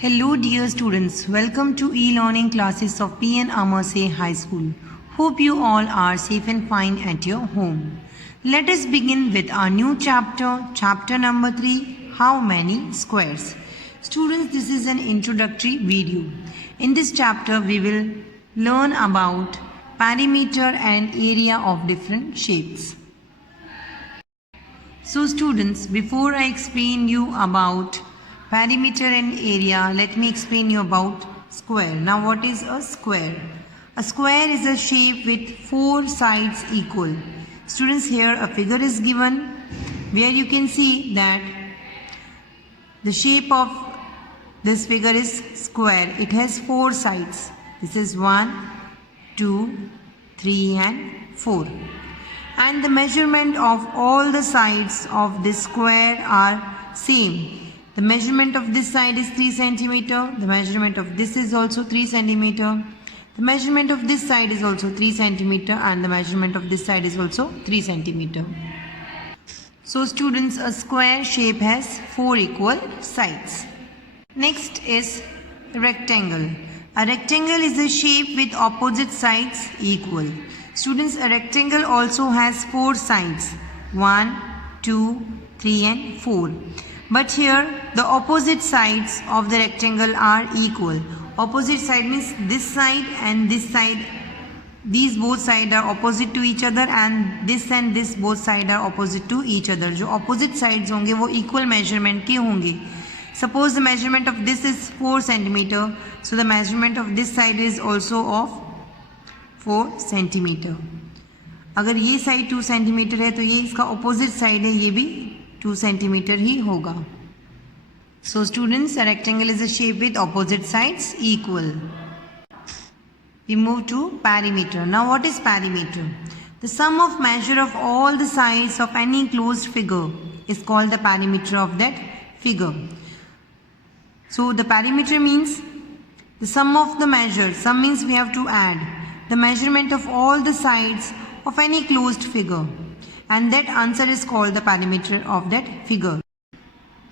Hello dear students, welcome to e-learning classes of P.N. Amerse High School. Hope you all are safe and fine at your home. Let us begin with our new chapter number 3, How Many Squares? Students, this is an introductory video. In this chapter, we will learn about perimeter and area of different shapes. So students, before I explain you about perimeter and area, let me explain you about square. Now what is a square? A square is a shape with 4 sides equal. Students, here a figure is given where you can see that the shape of this figure is square. It has 4 sides. This is 1, 2, 3 and 4. And the measurement of all the sides of this square are same. The measurement of this side is 3 centimeter. The measurement of this is also 3 centimeter. The measurement of this side is also 3 centimeter and the measurement of this side is also 3 centimeter. So students, a square shape has 4 equal sides. Next is rectangle. A rectangle is a shape with opposite sides equal. Students, a rectangle also has 4 sides, 1, 2, 3 and 4. But here the opposite sides of the rectangle are equal. Opposite side means this side and this side. These both sides are opposite to each other and this both sides are opposite to each other. जो opposite sides होंगे वो equal measurement के होंगे. Suppose the measurement of this is 4 centimeter. So the measurement of this side is also of 4 centimetre. अगर ये side 2 centimetre है तो ये इसका ऑपोजिट साइड है, ये भी 2 सेंटीमीटर ही होगा. So students, a rectangle is a shape with opposite sides equal. We move to perimeter. Now what is perimeter? The sum of measure of all the sides of any closed figure is called the perimeter of that figure. So the perimeter means the sum of the measure. Sum means we have to add the measurement of all the sides of any closed figure, and that answer is called the perimeter of that figure.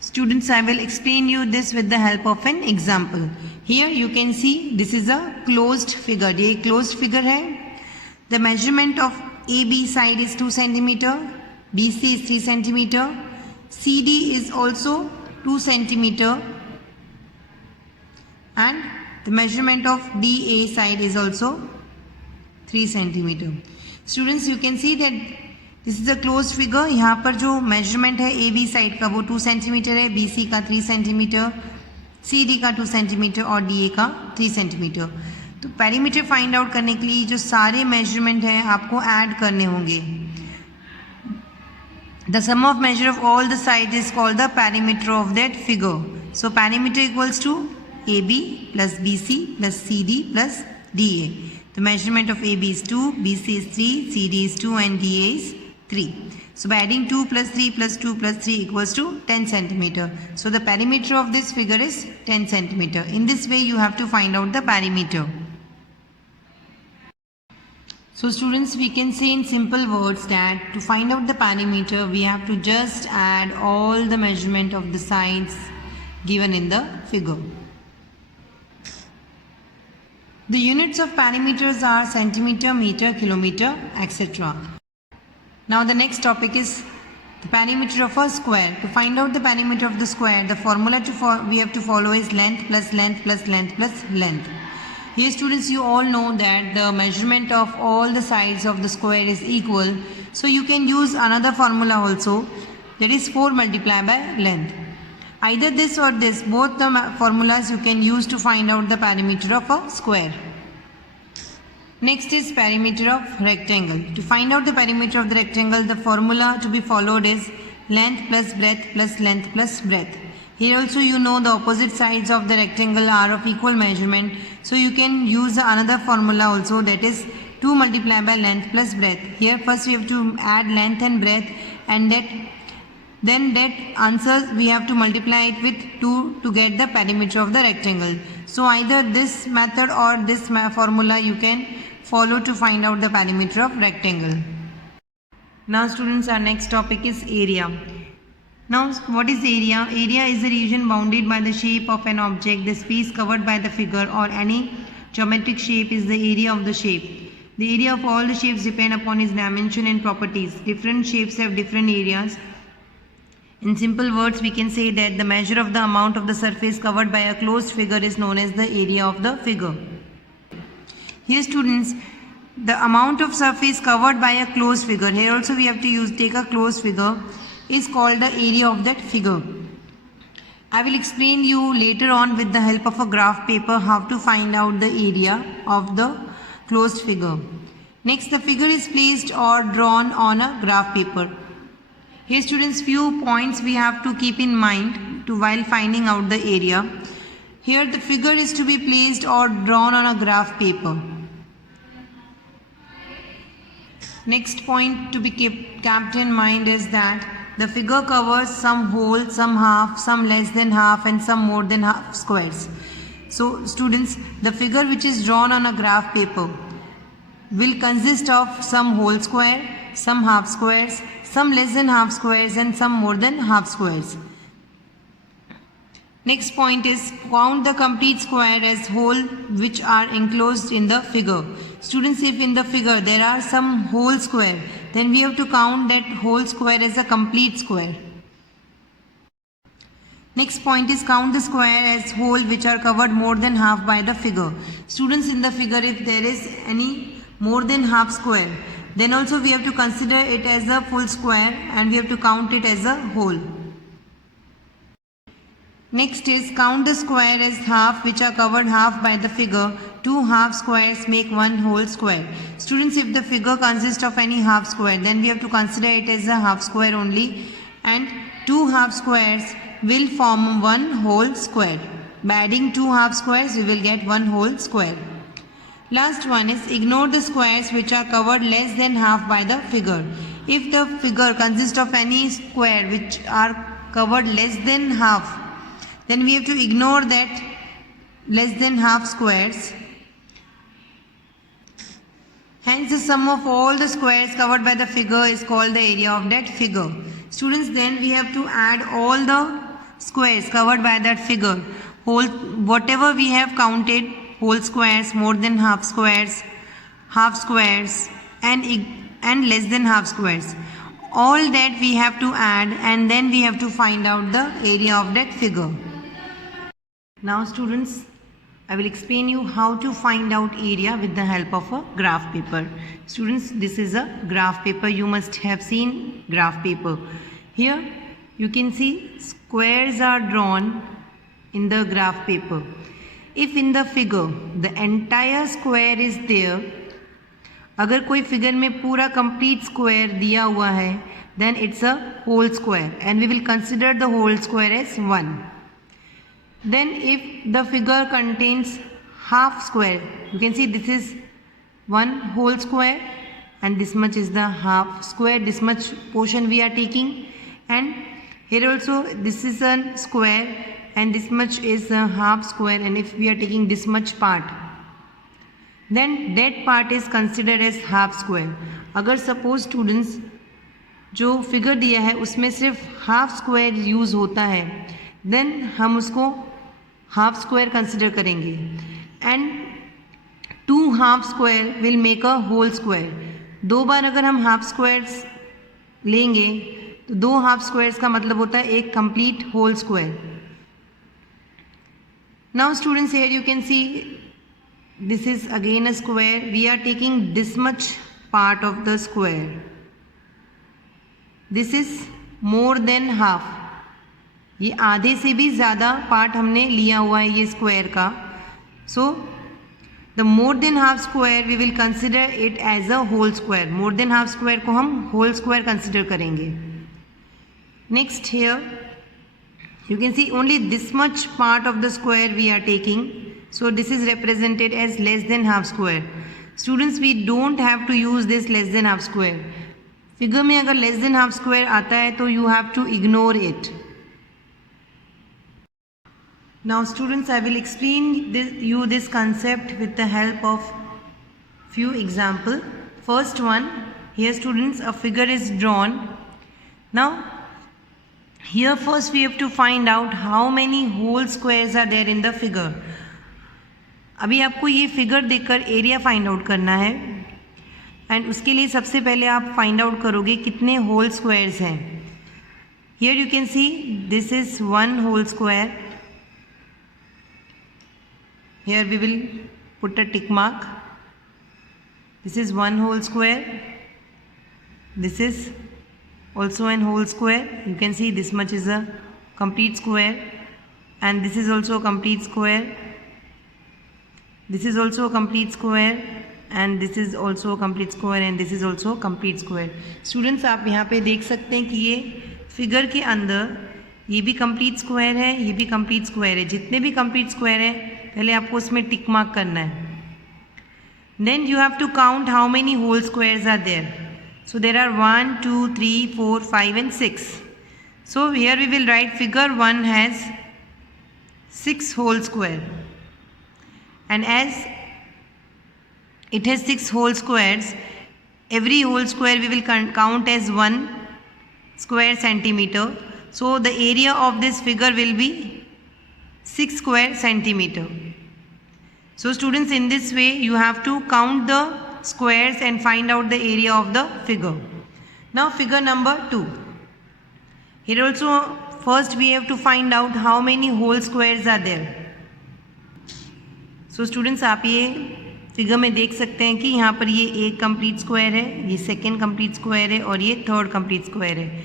Students, I will explain you this with the help of an example. Here you can see this is a closed figure. ये closed figure है. The measurement of AB side is 2 centimeter, BC is 3 centimeter, CD is also 2 centimeter, and the measurement of DA side is also 3 centimeter. Students, you can see that this is a closed figure. यहाँ पर जो measurement है AB side का वो 2 centimeter है, BC का 3 centimeter, CD का 2 centimeter और DA का 3 centimeter. तो perimeter find out करने के लिए जो सारे measurement हैं आपको add करने होंगे. The sum of measure of all the sides is called the perimeter of that figure. So perimeter equals to AB plus BC plus CD plus DA. The measurement of AB is 2, BC is 3, CD is 2 and DA is 3. So by adding 2 plus 3 plus 2 plus 3 equals to 10 centimeter. So the perimeter of this figure is 10 centimeter. In this way you have to find out the perimeter. So students, we can say in simple words that to find out the perimeter we have to just add all the measurement of the sides given in the figure. The units of perimeters are centimeter, meter, kilometer, etc. Now the next topic is the perimeter of a square. To find out the perimeter of the square, the formula we have to follow is length plus length plus length plus length. Here students, you all know that the measurement of all the sides of the square is equal. So you can use another formula also, that is 4 multiplied by length. Either this or this, both the formulas you can use to find out the perimeter of a square. Next is perimeter of rectangle. To find out the perimeter of the rectangle, the formula to be followed is length plus breadth plus length plus breadth. Here also you know the opposite sides of the rectangle are of equal measurement. So you can use another formula also, that is 2 multiplied by length plus breadth. Here first we have to add length and breadth, and then that answer we have to multiply it with 2 to get the perimeter of the rectangle. So either this method or this formula you can follow to find out the perimeter of rectangle. Now students, our next topic is area. Now, what is area? Area is the region bounded by the shape of an object. The space covered by the figure or any geometric shape is the area of the shape. The area of all the shapes depend upon its dimension and properties. Different shapes have different areas. In simple words, we can say that the measure of the amount of the surface covered by a closed figure is known as the area of the figure. Here, students, the amount of surface covered by a closed figure, here also we have to take a closed figure, is called the area of that figure. I will explain you later on with the help of a graph paper how to find out the area of the closed figure. Next, the figure is placed or drawn on a graph paper. Here, students, few points we have to keep in mind while finding out the area. Here, the figure is to be placed or drawn on a graph paper. Next point to be kept in mind is that the figure covers some whole, some half, some less than half and some more than half squares. So students, the figure which is drawn on a graph paper will consist of some whole square, some half squares, some less than half squares and some more than half squares. Next point is count the complete square as whole which are enclosed in the figure. Students, if in the figure there are some whole square, then we have to count that whole square as a complete square. Next point is count the square as whole which are covered more than half by the figure. Students, in the figure if there is any more than half square, then also we have to consider it as a full square and we have to count it as a whole. Next is count the square as half which are covered half by the figure. Two half squares make one whole square. Students, if the figure consists of any half square, then we have to consider it as a half square only and two half squares will form one whole square. By adding two half squares, we will get one whole square. Last one is ignore the squares which are covered less than half by the figure. If the figure consists of any square which are covered less than half, then we have to ignore that less than half squares. Hence, the sum of all the squares covered by the figure is called the area of that figure. Students, then we have to add all the squares covered by that figure. Whatever we have counted, whole squares, more than half squares and less than half squares. All that we have to add and then we have to find out the area of that figure. Now students, I will explain you how to find out area with the help of a graph paper. Students, this is a graph paper. You must have seen graph paper. Here you can see squares are drawn in the graph paper. If in the figure the entire square is there, अगर कोई figure में पूरा complete square दिया हुआ है, then it's a whole square and we will consider the whole square as 1. Then if the figure contains half square, you can see this is one whole square and this much is the half square, this much portion we are taking, and here also this is a square and this much is a half square, and if we are taking this much part, then that part is considered as half square. अगर suppose students जो figure दिया है उसमें सिर्फ half square use होता है, then हम उसको हाफ स्क्वायर कंसिडर करेंगे and two half square will make a whole square. दो बार अगर हम हाफ स्क्वायर्स लेंगे तो दो हाफ स्क्वायर्स का मतलब होता है एक complete whole square. Now students, here you can see this is again a square. We are taking this much part of the square. This is more than half. ये आधे से भी ज़्यादा पार्ट हमने लिया हुआ है ये स्क्वायर का. So the more than half square we will consider it as a whole square. More than half square को हम होल स्क्वायर कंसिडर करेंगे. Next here you can see only this much part of the square we are taking. So this is represented as less than half square. Students, we don't have to use this less than half square. Figure में अगर less than half square आता है तो you have to ignore it. Now students, I will explain you this concept with the help of few example. First one, here students, a figure is drawn. Now Here first we have to find out how many whole squares are there in the figure. अभी आपको ये figure देखकर area find out करना है and उसके लिए सबसे पहले आप फाइंड आउट करोगे कितने होल स्क्वायर्स हैं. Here you can see this is one whole square. Here we will put a tick mark. This is one whole square. This is also an whole square. You can see this much is a complete square and this is also a complete square. This is also a complete square and this is also a complete square and this is also a complete square. Students आप यहाँ पे देख सकते हैं कि ये figure के अंदर ये भी complete square है, ये भी complete square है. जितने भी complete square है पहले आपको उसमें टिक मार्क करना है. Then you have to count how many whole squares are there. So there are 1, 2, 3, 4, 5 and 6. So here we will write figure 1 has 6 whole square. And as it has 6 whole squares, every whole square we will count as 1 square centimeter. So the area of this figure will be 6 square centimeter. So students, in this way you have to count the squares and find out the area of the figure. Now figure number 2. Here also first we have to find out how many whole squares are there. So students आप ये figure में देख सकते हैं कि यहाँ पर ये एक कंप्लीट स्क्वायर है, ये सेकेंड कंप्लीट स्क्वायर है और ये थर्ड कंप्लीट स्क्वायर है.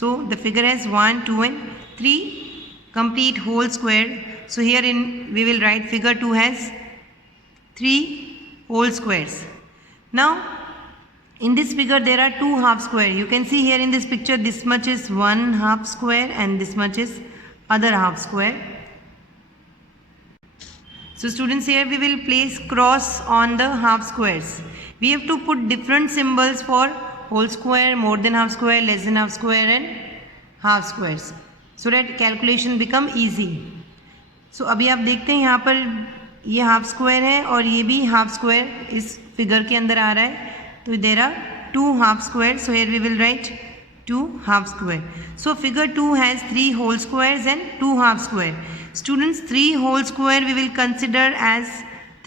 So the figure has 1, 2 and 3 complete whole square. So here we will write figure 2 has 3 whole squares. Now in this figure there are 2 half square. You can see here in this picture this much is one half square and this much is other half square. So students, here we will place cross on the half squares. We have to put different symbols for whole square, more than half square, less than half square and half squares so that calculation become easy. So अभी आप देखते हैं यहाँ पर ये half square है और ये भी हाफ स्क्वायर इस फिगर के अंदर आ रहा है. तो there are 2 half square. So here we will write 2 half square. So figure 2 has 3 whole squares and 2 half square. Students 3 whole square we will consider as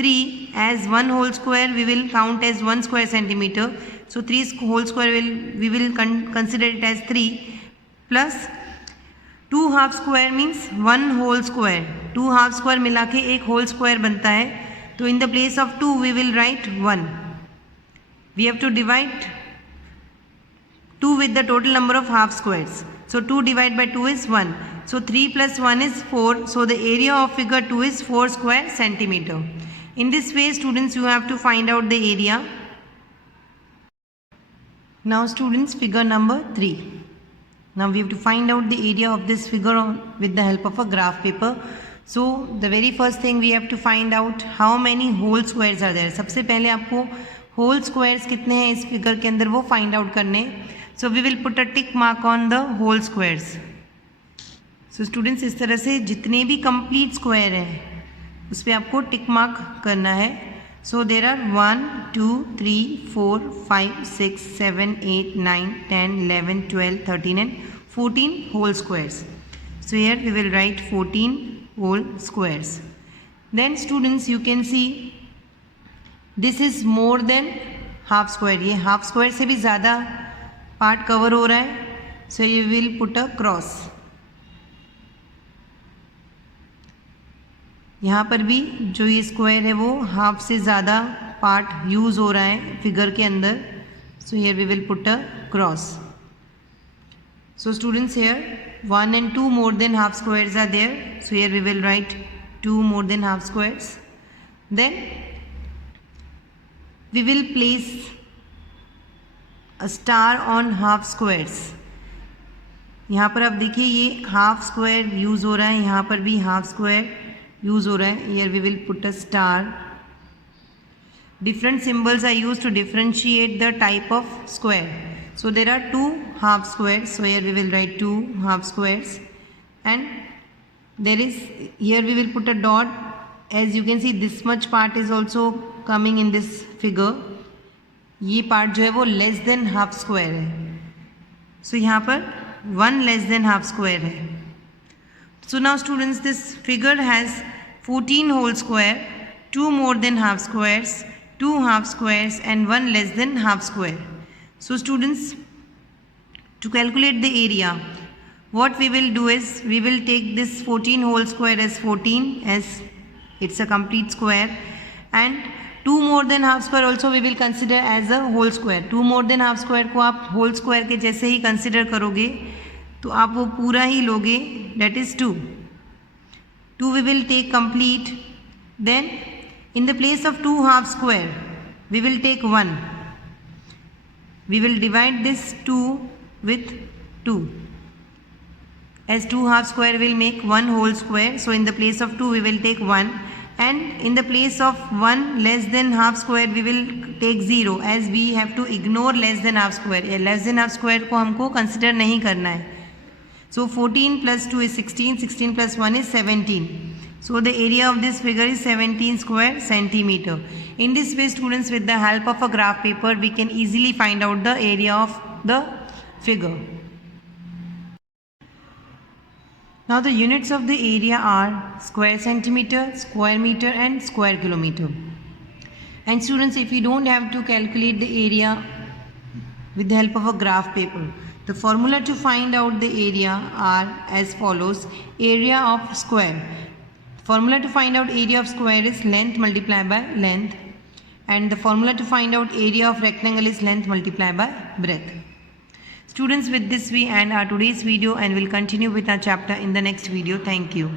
3, as 1 whole square we will count as 1 square centimeter. So 3 whole square we will consider it as 3 plus 2 half square means 1 whole square. 2 half square मिला के एक whole square बनता है. तो in the place of 2 we will write 1. We have to divide 2 with the total number of half squares. So 2 divided by 2 is 1. So 3 plus 1 is 4. So the area of figure 2 is 4 square centimeter. In this way students you have to find out the area. Now students, figure number 3. Now we have to find out the area of this figure with the help of a graph paper. So the very first thing we have to find out how many whole squares are there. सबसे पहले आपको whole squares कितने हैं इस figure के अंदर वो find out करने. So we will put a tick mark on the whole squares. So students, इस तरह से जितने भी complete square हैं उस पर आपको tick mark करना है. So there are 1, 2, 3, 4, 5, 6, 7, 8, 9, 10, 11, 12, 13 and 14 whole squares. So here we will write 14 whole squares. Then students, you can see this is more than half square. ये half square से भी ज़्यादा part cover हो रहा है. So you will put a cross. यहाँ पर भी जो ये स्क्वायर है वो हाफ से ज़्यादा पार्ट यूज़ हो रहा है फिगर के अंदर. So here we will put a cross. So students, here 1 and 2 more than half squares are there. So here we will write 2 more than half squares. Then we will place a star on half squares. यहाँ पर आप देखिए ये half square use हो रहा है, यहाँ पर भी हाफ स्क्वायर यूज़ हो रहा है. Here we will put a star. Different symbols are used to differentiate the type of square. So there are 2 half squares. So here we will write 2 half squares. And there is, here we will put a dot. As you can see, this much part is also coming in this figure. ये part जो है वो less than half square है. So यहाँ पर 1 less than half square है. So now students, this figure has 14 whole square, 2 more than half squares, 2 half squares and 1 less than half square. So students, to calculate the area, what we will do is, we will take this 14 whole square as 14 as it's a complete square, and 2 more than half square also we will consider as a whole square. 2 more than half square को आप whole square के जैसे ही consider करोगे तो आप वो पूरा ही लोगे, that is 2. 2 we will take complete. Then in the place of 2 half square we will take 1. We will divide this 2 with 2, as 2 half square will make 1 whole square. So in the place of 2 we will take 1, and in the place of 1 less than half square we will take 0, as we have to ignore less than half square. Less than half square को हमको consider नहीं करना है. So 14 plus 2 is 16, 16 plus 1 is 17. So the area of this figure is 17 square centimeter. In this way students, with the help of a graph paper we can easily find out the area of the figure. Now the units of the area are square centimeter, square meter and square kilometer. And students, if you don't have to calculate the area with the help of a graph paper, the formula to find out the area are as follows. Area of square. Formula to find out area of square is length multiplied by length, and the formula to find out area of rectangle is length multiplied by breadth. Students, with this we end our today's video and will continue with our chapter in the next video. Thank you.